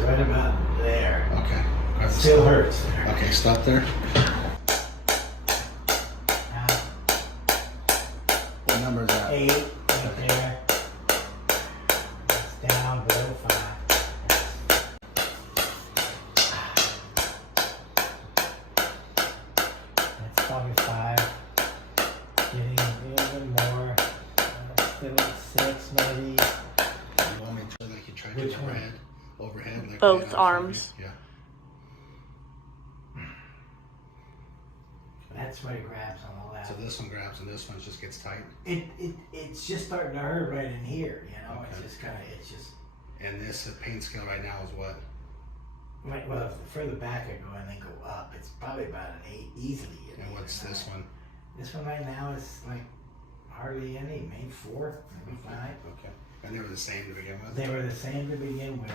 is right about there. Okay. It still hurts there. Okay, stop there. What number is that? 8 right there. It's down below 5. That's probably 5. Getting a little bit more. Still at 6 maybe. You want me to like you try to Which do one? overhead, like Both right now, arms. Yeah. That's where it grabs on the left. So this one grabs and this one just gets tight. It's just starting to hurt right in here, you know. Okay. It's just. And this pain scale right now is what? Well, the further back I go and then go up, it's probably about an 8 easily. And what's this one? This one right now is like hardly any, maybe 4, maybe 5. Okay. And they were the same to begin with? They were the same to begin with.